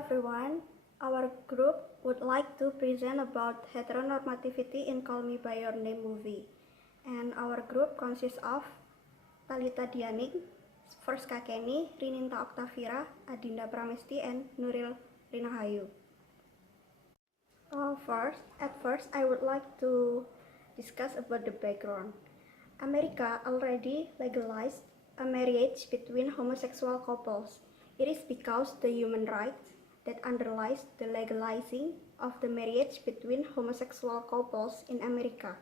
everyone, our group would like to present about heteronormativity in Call Me By Your Name movie. And our group consists of Talita Dianing, First Kakeni, Rininta Oktavira, Adinda Pramesti, and Nuril Rinahayu. First, I would like to discuss about the background. America already legalized a marriage between homosexual couples. It is because the human rights that underlies the legalizing of the marriage between homosexual couples in America.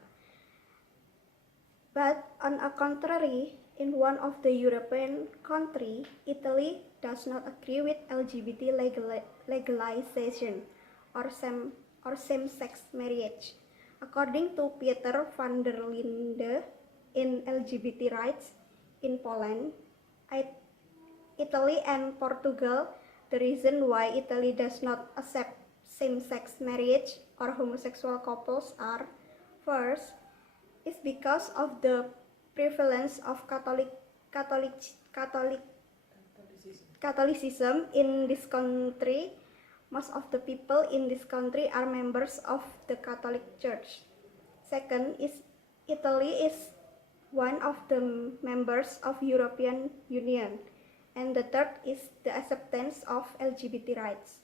But on a contrary, in one of the European countries, Italy does not agree with LGBT legalization or same-sex marriage. According to Pieter van der Linde in LGBT rights in Poland, Italy and Portugal, the reason why Italy does not accept same-sex marriage or homosexual couples are, first, is because of the prevalence of Catholicism in this country. Most of the people in this country are members of the Catholic Church. Second is Italy is one of the members of European Union. And the third is the acceptance of LGBT rights.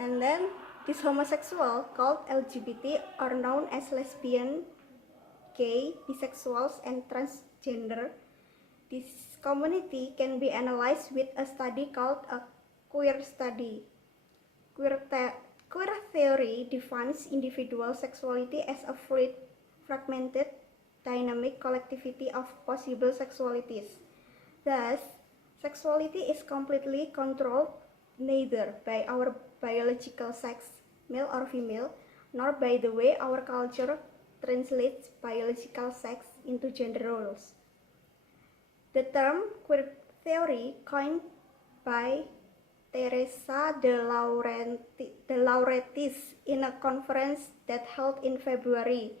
And then these homosexual called LGBT are known as lesbian, gay, bisexuals, and transgender. This community can be analyzed with a study called a queer study. Queer theory defines individual sexuality as a fluid, fragmented, dynamic collectivity of possible sexualities. Thus, sexuality is completely controlled neither by our biological sex, male or female, nor by the way our culture translates biological sex into gender roles. The term queer theory, coined by Teresa de Lauretis in a conference that held in February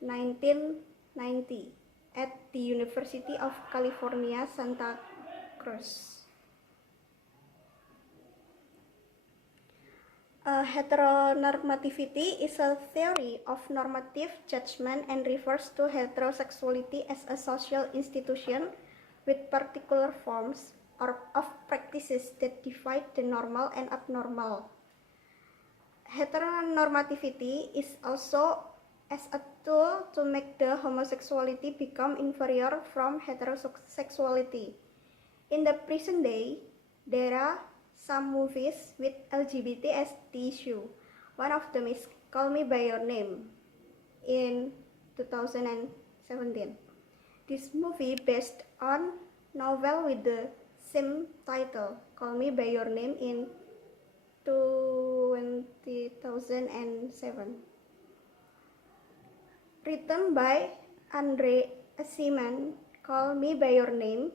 1990 at the University of California, Santa Cruz. Heteronormativity is a theory of normative judgment and refers to heterosexuality as a social institution with particular forms of practices that divide the normal and abnormal. Heteronormativity is also as a tool to make the homosexuality become inferior from heterosexuality. In the present day, there are some movies with LGBT as the issue. One of them is Call Me By Your Name in 2017. This movie based on novel with the same title, Call Me By Your Name, in 2007. Written by Andre Aciman, Call Me By Your Name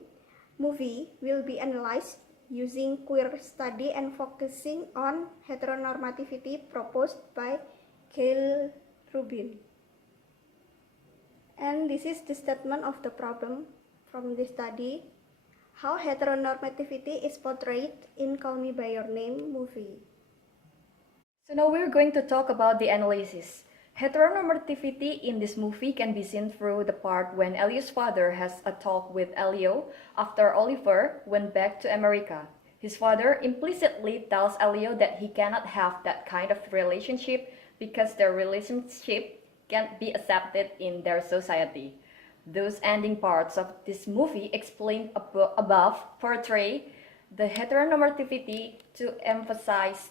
movie will be analyzed using queer study and focusing on heteronormativity proposed by Gail Rubin. And this is the statement of the problem from this study, how heteronormativity is portrayed in Call Me By Your Name movie. So now we're going to talk about the analysis. Heteronormativity in this movie can be seen through the part when Elio's father has a talk with Elio after Oliver went back to America. His father implicitly tells Elio that he cannot have that kind of relationship because their relationship can't be accepted in their society. Those ending parts of this movie explained above portray the heteronormativity to emphasize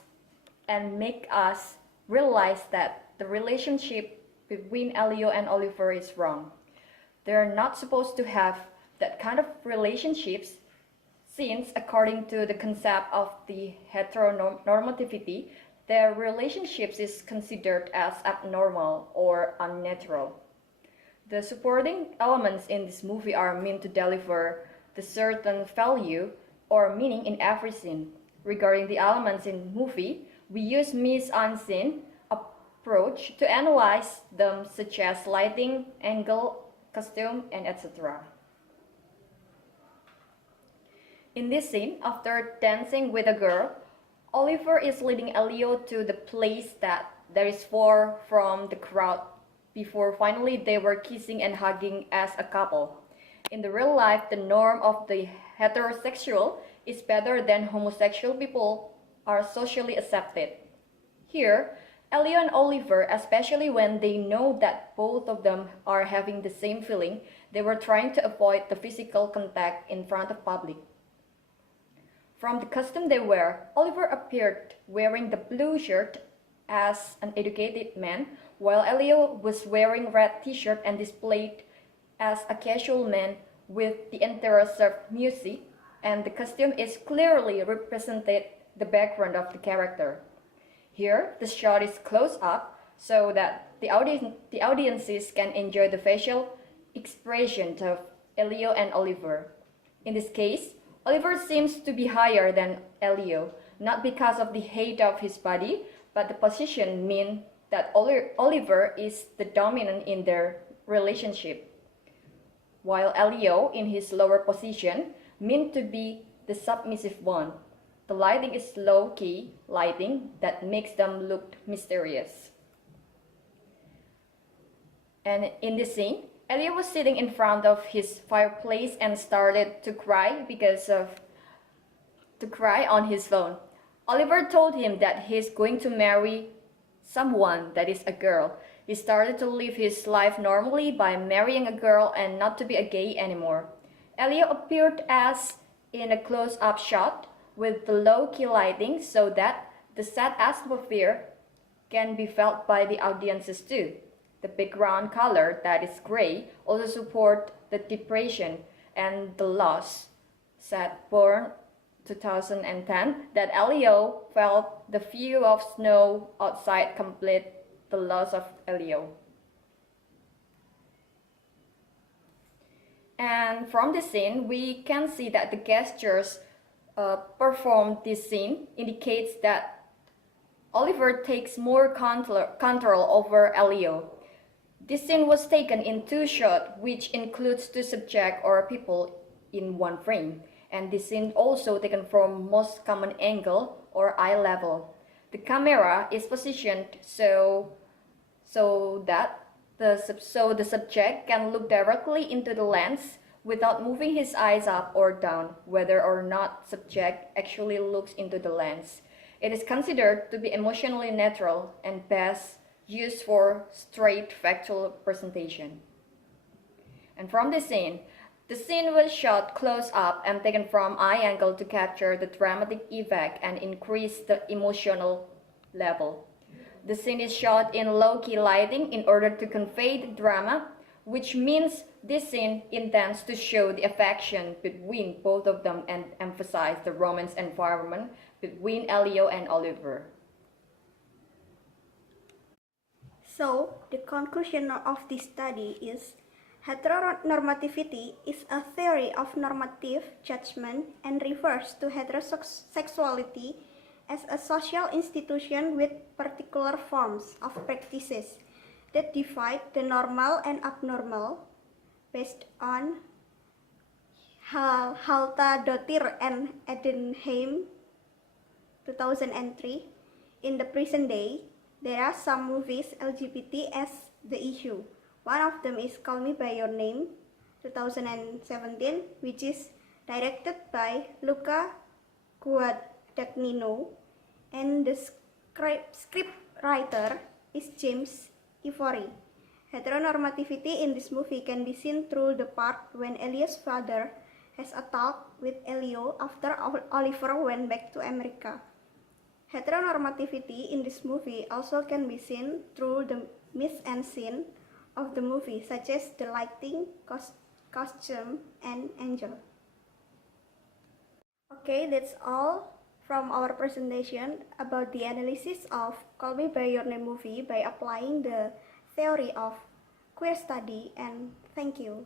and make us realize that the relationship between Elio and Oliver is wrong. They're not supposed to have that kind of relationships since, according to the concept of the heteronormativity, their relationships is considered as abnormal or unnatural. The supporting elements in this movie are meant to deliver the certain value or meaning in every scene. Regarding the elements in the movie, we use mise-en-scène approach to analyze them, such as lighting, angle, costume, and etc. In this scene, after dancing with a girl, Oliver is leading Elio to the place that is far from the crowd before finally they were kissing and hugging as a couple. In the real life, the norm of the heterosexual is better than homosexual people are socially accepted. Here, Elio and Oliver, especially when they know that both of them are having the same feeling, they were trying to avoid the physical contact in front of public. From the costume they wear, Oliver appeared wearing the blue shirt as an educated man, while Elio was wearing red t-shirt and displayed as a casual man with the entire surf music, and the costume is clearly represented the background of the character. Here, the shot is close up so that the audiences can enjoy the facial expressions of Elio and Oliver. In this case, Oliver seems to be higher than Elio, not because of the height of his body, but the position means that Oliver is the dominant in their relationship, while Elio, in his lower position, meant to be the submissive one. The lighting is low-key lighting that makes them look mysterious. And in this scene, Elio was sitting in front of his fireplace and started to cry on his phone. Oliver told him that he's going to marry someone that is a girl. He started to live his life normally by marrying a girl and not to be a gay anymore. Elio appeared as in a close-up shot with the low-key lighting so that the sad atmosphere can be felt by the audiences too. The background color that is gray also support the depression and the loss, said Born 2010, that Elio felt the view of snow outside complete the loss of Elio. And from this scene, we can see that the gestures performed this scene indicates that Oliver takes more control over Elio. This scene was taken in two shots, which includes two subjects or people in one frame. And this scene also taken from most common angle or eye level. The camera is positioned so that the subject can look directly into the lens without moving his eyes up or down, whether or not subject actually looks into the lens. It is considered to be emotionally neutral and best used for straight factual presentation. And from the scene was shot close up and taken from eye angle to capture the dramatic effect and increase the emotional level. The scene is shot in low-key lighting in order to convey the drama, which means this scene intends to show the affection between both of them and emphasize the romance environment between Elio and Oliver. So, the conclusion of this study is heteronormativity is a theory of normative judgment and refers to heterosexuality as a social institution with particular forms of practices that divide the normal and abnormal based on Halta-Dottir and Edenheim 2003. In the present day, there are some movies LGBT as the issue. One of them is Call Me By Your Name 2017, which is directed by Luca Guadagnino, and the script writer is James Ivory. Heteronormativity in this movie can be seen through the part when Elio's father has a talk with Elio after Oliver went back to America. Heteronormativity in this movie also can be seen through the mise-en-scene of the movie, such as the lighting, costume, and angel. Okay, that's all from our presentation about the analysis of Call Me By Your Name movie by applying the theory of queer study, and thank you.